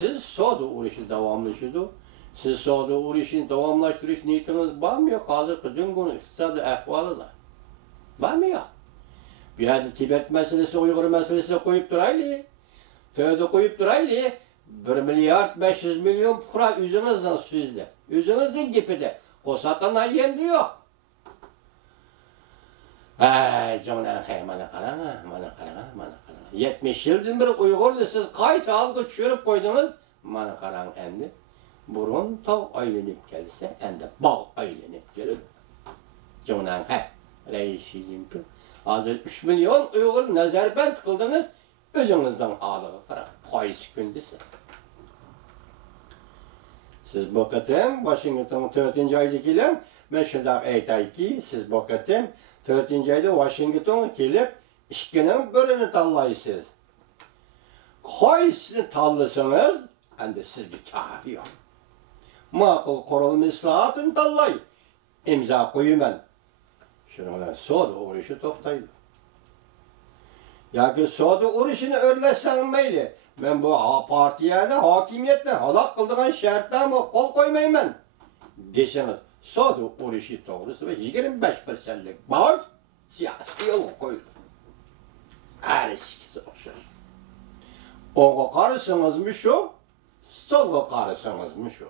Siz soda uğraşı devamlaşıyordu. Siz soda uğraşını devamlaştırış niyetiniz var mı yok? Hazır düngün iktisadi ahvalı da. Var mı yok? Bir yerde Tibet meselesi, Uygur meselesi koyup duraylı. Tövbe koyup duraylı. 1.500.000.000 pura yüzünüzden süzde. Yüzünüzden gipide. O satana yem diyor. Canım bana karana. 70 yıldan beri Uygur'da siz kaysa algı çürüp koydunuz. Bana karan endi. Burun tağ aylanıp gelse, endi bağ aylanıp gelip. Canım Reis Xi Jinping. Hazır 3 milyon Uygur nazarband kıldınız. Özünüzden ağlığı karan. Kayıs gündüsü. Siz bu kadar Washington'un 4. aydakiler, ben şunda aytay ki, siz bu kadar 4. ayda Washington'a gelip, işkinin birini tanlaysınız. Kaysını tanlasanız, endi sizge kâfi yok. Makul kurulma islahatını tanlay, imza koyumen. Şununla soda uğraşı toktaydı. Ya ki soda uğraşını örleşsen meyli. Ben bu partiyada, hakimiyetle halak kıldığın şarttan kol koymayım deseniz, soda uğraşı doğrusu ve 25%'lik bağır siyasi yol koydu. Her ikisi okşar. Oğa karısınız mı şu, sola karısınız mı şu.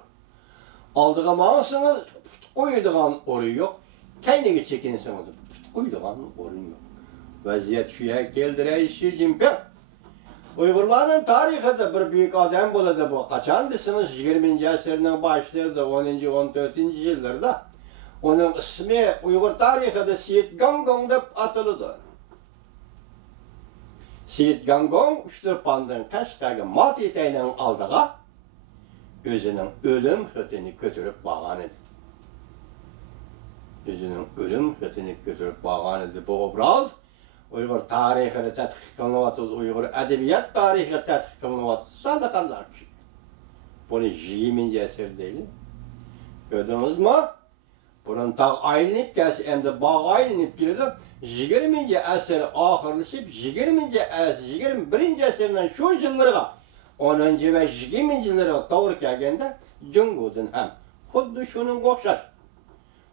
Aldığı maaşınız koyduğun oru yok, kendine çekinsiniz, koyduğun oru yok. Vaziyet şuya geldi Reis Xi Jinping. Uygurların tarihinde bir büyük adam olacak bu. Kaçandısınız 20. asırın başlarında 10. 14. yıllarda. Onun ismi Uygur tarihinde Siyit Gangong dep atılıdı. Siyit Gangong Üçtürpan'dan Kaşkay'ı mat eteğinin aldığa özünün ölüm hütünü götürüp bağan idi. Özünün ölüm hütünü götürüp bağan idi. Bu obraz Uygur tarihini tetkik kılınıvatı, Uygur edebiyat tarihini tetkik kılınıvatı, sadıkanlar ki. Bunu 20. asır değil. Gördünüz mü? Bunun ta aylanıp gelsi, hem de bağ aylanıp geliyor. 20. asır ahırlaşıp, 21. asırdan şu yıllara, 10. ve 20. yıllara doğru geldiğinde, Cungu'dan hem, xuddi şunun okşar.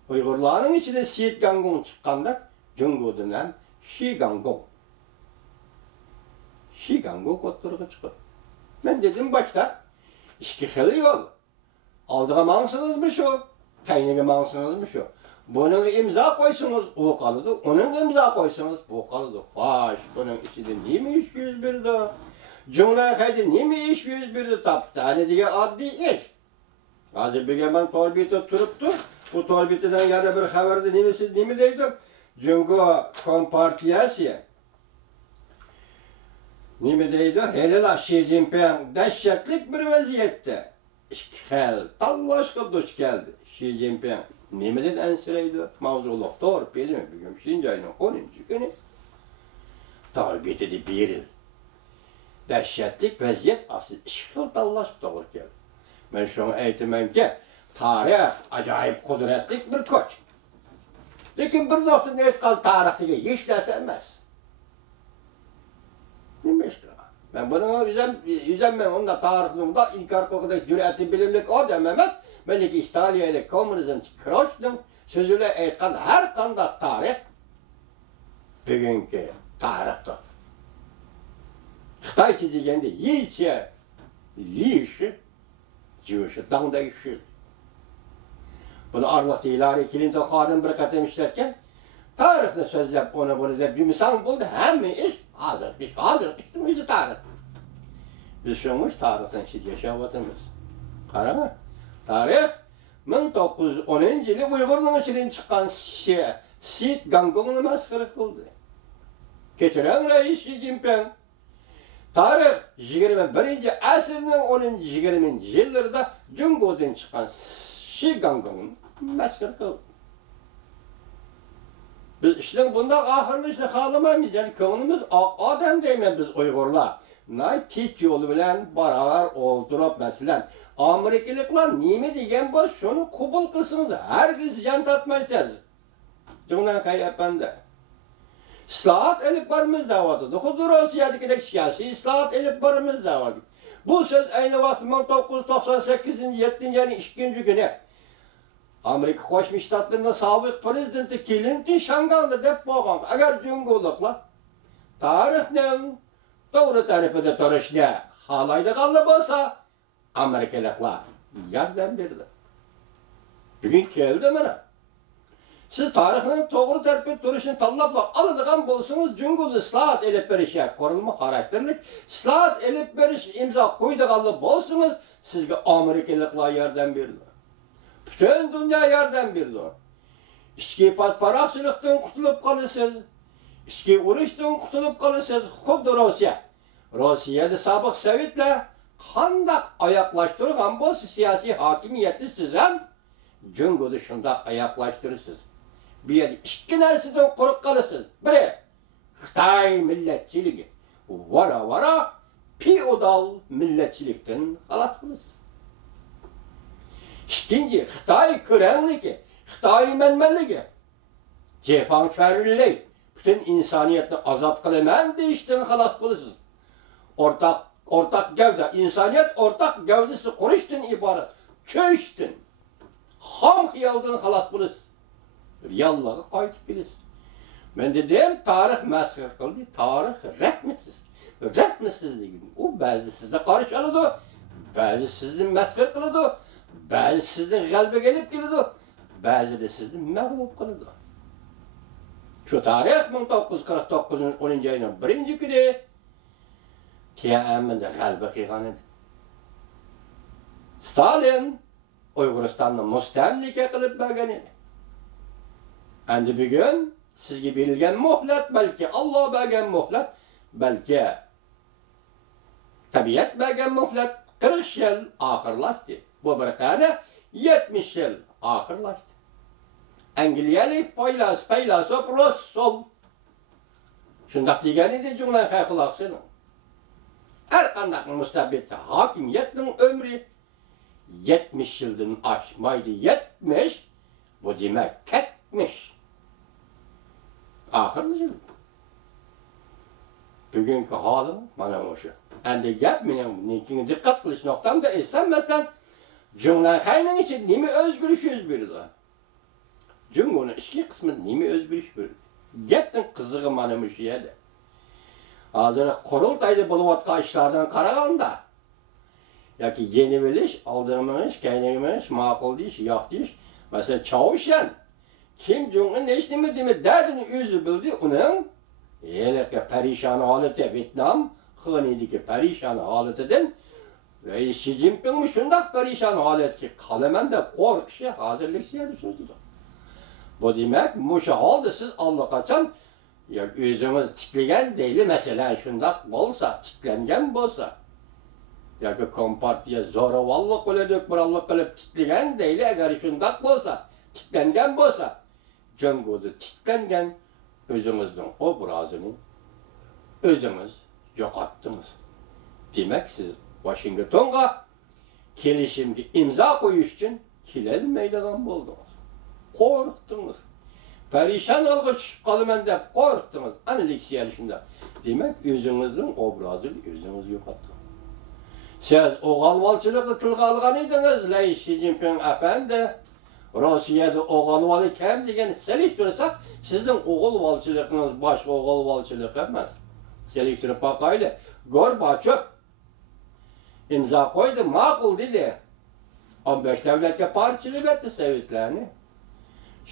Uygurların içinde Siyit Gangong çıkkanda, Cungu'dan hem, Xi Gangong oturuğa çıkıyor. Ben dedim başta, iki xili yol. Aldığa mansınız mı şu? Kaynığa mansınız mı şu? Bunun imza koysunuz, o kalıdı. Onun imza koysunuz, bu kalıdı. Hoş, bunun içinde ne mi iş yüz birdi? Cumhuriyet'de ne mi iş yüz birdi? Taptane diye adli iş. Hazır bir ben torbiyete turuptu. Bu torbiyeteden yana bir haberde ne mi deydi? Cungu Kompartiyası ne mi deydi? Hele Xi Jinping dehşetlik bir vaziyette. İşgal, tallaşka duç geldi. Xi Jinping ne mi dedi ensireydi? Mavzuluk doğru bilmi bugün. Şimdi ayının 10. günü tarbiyet edip bir yıl. Dehşetlik vaziyet asıl işgal tallaşka doğru geldi. Ben şunu eğitimim ki tarih acayip kudretlik bir koç. Lekin bir noktada ne kal tarihsiga hiç ders emas. Nima ish qilaman? Ben buni yüzemmen onda tariximda inkar qilgudek jur'ati bilimlik odam emas. Men lekin Italiyalik kommunizm kurashdim. So'zlar aytgan har qanday tarix bugungi tarixdir. Xitoycha deganda yecha, lishi, jushi, dangdagi shu. Bunu Arlıqda Hillary Clinton xodim bir qatam ishlatgan, tarixni so'zlab, bunu deb yumisam bo'ldi, hamma ish hozir bitim o'zi tarix. Biz shunga tarixdan ichida yashayapmiz. Qarama, tarix 1910-yili Uyg'urning ichidan chiqqan Siyit Gangongni masxara qildi. Kechiring Reis Xi Jinping. Tarix 21. asrning 10-20 yillarida Jungodan chiqqan Xi Gangongni masxara qildi. Biz işlerin bunda ahırlaşını xalamaymiz. Yani ko'nglimiz odam deyman biz Uyg'urlar. Tech yo'li bilan baravar o'ltirib, masalan, Amerikaliklar nima degan bo'lsa, shuni qabul qilsangiz, hargiz jon tatmaysiz. Jungdan qayapanda. Islohot elib borimiz davotida. Xuddi Rossiyadagidek siyosiy islohot elib borimiz davotida. Bu söz aynı vaqt 1998 7 yani 2. günü Amerika Qo'shma Shtatlarının sobiq prezidenti Clinton Şanganda deb bo'lgan. Agar Jungoliklar tarixning to'g'ri tarafida turishni xohlaydiganlar bo'lsa, Amerikaliklar yordam berdi. Bugun keldi mana. Siz tarixning to'g'ri tarafida turishini tanlab oladigan bo'lsangiz, Jungo'da islohot elib berishga qurilma xarakterli islohot elib berish imzo qo'ydiganlar bo'lsangiz, sizga Amerikaliklar yordam berdi. Bütün dünya yardım berdi. İçki patparaqçılıqdan qutulub qalasiz. İçki urushdan qutulub qalasiz. Xuddi Rossiya. Rossiyada sobiq Sovetlar qandaq oyoqlashtirgan bo'lsa siyosiy hokimiyatni siz ham Jungo'da shunday oyoqlashtirasiz. Bu yerda ikki narsadan quruq qalasiz. Biri Xitoy millatchiligi. Vara feodal millatchilikdan xalos bo'lasiz. İkinci, Xitoy ko'ranligi, Xitoy manmanligi, cefankarlik, bütün insaniyatni azod qilaman deyishdan xalos bo'lasiz. Ortak gavda, insaniyat ortak gavdasi qurishdan iborat. Cho'shdan, xom xiyoldan xalos bo'lasiz. Reallig'i qaytib kelasiz. Men dedim, tarix masxar qildi, tarix rahmsiz. Rahmsiz degan. U ba'zi sizga qarshi oladi, ba'zi sizni masxar qiladi. Ba'zi sizden g'alaba gelip keladi, ba'zi de sizni mag'lub qiladi. Shu tarix 1949 10-oyning 1-kuni Tiananmenda g'alaba qilgan edi. Stalin Uyg'uristonni mustamlika qilib bergan edi. Endi bugun sizga berilgan muhlat, balki Alloh bergan muhlat, balki tabiat bergan muhlat 40 yil oxirlashdi. Bu bir tane 70 yıl ahırlaştı. Angliyalik paylasof Russell. Şundak degan edi Cumhuriyet Halkılaksının. Her qandaq mustabbitte hakimiyetinin ömrü 70 yıldan aşmaydı. 70, bu demek ketmiş. Ahırlaştı. Bugünkü halim bana şu. Endi gap mening dikkat qilish noktamda esanmasdan Cumhuriyet'nin için nemi özgürlük yüz berdi. Cumhuriyet'nin iki kısmında nemi özgürlük berdi. Gapning qizig'i mana bu yerda. Hozir qurultayda bo'lib o'tgan ishlardan qaraganda yoki yeni bilish, oldirmanish, kaynagimish, ma'qul deyish, yo'q deyish, masalan, Chaushyan Kim Jong-un hech nima demay, dardini o'zi bildi, uning yerga parishon holati Vyetnam xonidagi parishon holatidan Reis Xi Jinping shundoq parishon holatga qolaman deb qo'rqishi hozirlikda so'zdi. Bu demak, musha holda siz allaqachon o'zingiz tiklagan deyli, masalan, shundoq bo'lsa, tiklangan bo'lsa, yoki kompartiya zo'ravonlik bilan o'kmirlik qilib tiklagan deyli, agar shundoq bo'lsa, tiklangan bo'lsa, Jungo'da tiklangan o'zingizning obrazini o'zingiz yo'qotdingiz. Demak, siz Washingtonga kelishimga imzo qo'yish uchun kelolmaydigan bo'ldingiz. Qo'rqdingiz. Parishon olg'a tushib qolaman deb qo'rqdingiz. Analiksiya shunda. Demak, o'zingizning obrazini o'zingiz yo'qotdingiz. Siz o'g'alvolchilikni tilga olgan edingiz, Reis Xi Jinping apandi. Rossiyada o'g'alvoli kam degan selektorsak, sizning o'g'alvolchiligingiz boshqa o'g'alvolchilik emas. Selektorib boqayli. Gorbachev imzo qo'ydi, ma'qul dedi. 15 davlatga parchalab etdi Sovetlarni.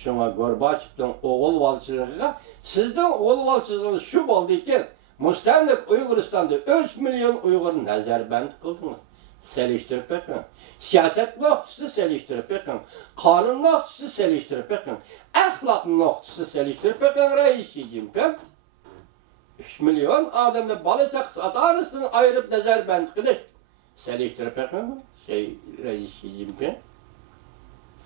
Shunga Gorbachevning o'g'alvolchiligiga sizning o'g'alvolchiligingiz shu bo'ldiki, mustamlik Uyg'uristonda 3 million Uyg'ur nazarband qildingiz. Selektirib bakın. Siyaset noktası selektirib bakın. Kanun noktası selektirib bakın. Ahlak noktası selektirib bakın. Reis Xi Jinping 3 milyon adamla balacak ata-anasını ayırıp nazarband qilish. Selektirib bakın. Reis Xi Jinping.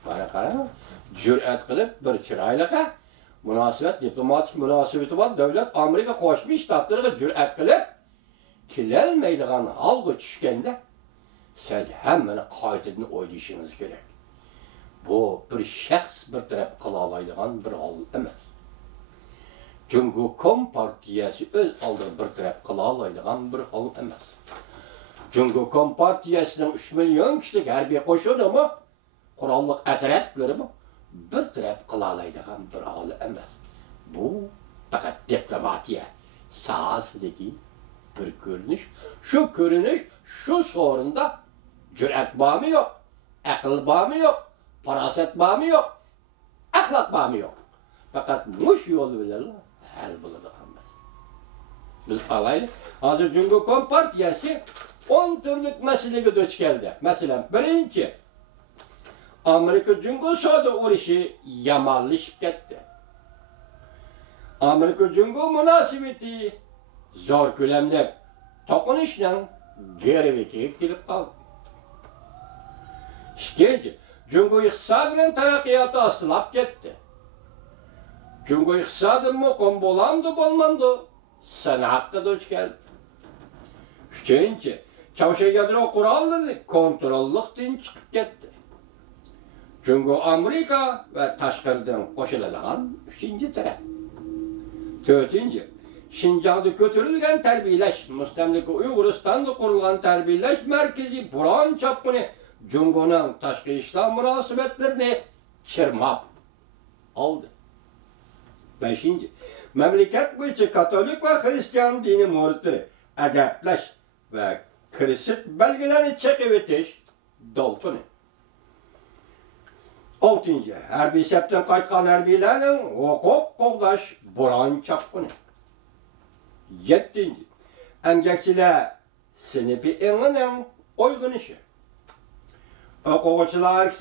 Bana qarang, jur'at qilib bir chiroyliqa munosabat, diplomatik munosabati bor davlat Amerika Qo'shma Shtatlariga jur'at qilib kelolmaydigan holga tushganda siz hammani qaytadan o'ylashingiz kerak. Bu bir shaxs bir taraf qila oladigan bir hol emas. Jungo Kompartiyasi o'z oldida bir taraf qila oladigan bir hol emas. Cumhuriyet Kompartiyasının 3 milyon kişilik harbiy qo'shini mi, qurolliq atroflari mi bir taraf qila oladigan bir hol emas. Bu faqat diplomatiya sohasidagi bir ko'rinish. Shu ko'rinish, shu so'rinda jur'at bormi yo'q, aql bormi yo'q, farosat bormi yo'q, axloq bormi yo'q. Faqat mush yo'l bilan hal bo'ladigan emas. Biz alaylik, hozir Cumhuriyet Kompartiyasi 10 türlük meseleге duch keldi. Masalan, birinchi Amerika Cumhuriyet savdo urushi yomonlashib ketdi. Amerika Cumhuriyet munosabati zo'r ko'lamda to'qinishdan geriga kelib qoldi. Ikkinchi, Cumhuriyet iqtisodining taraqqiyoti ostilab ketdi. Cumhuriyet iqtisodi muqim bo'lamdi, bo'lmandi, sanaqqa duch keldi. Üçüncü, Çavuşa yadro kuralları kontrollikten çıkıp gitti. Çünkü Amerika ve taşkırdan koşulacağın üçüncü taraf. Dördüncü, Şinjan'da götürülgen terbiyeleş, Müstemlik Uyguristan'da kurulan terbiyeleş merkezi Buran çapkını Cumhur'un taşkı İslam münasebetlerini çırmap aldı. Beşinci, memleket boyunca Katolik ve Hristiyan dini muritleri adapleş ve krisit belgelerini çekip etiş dolpunu. Altıncı, harbiy septen qaytqan harbiylarning hukuk qo'llash Buran çapkını. Yettinci, emgekçiler sinipi eninin uyg'unishi. O'quvchilar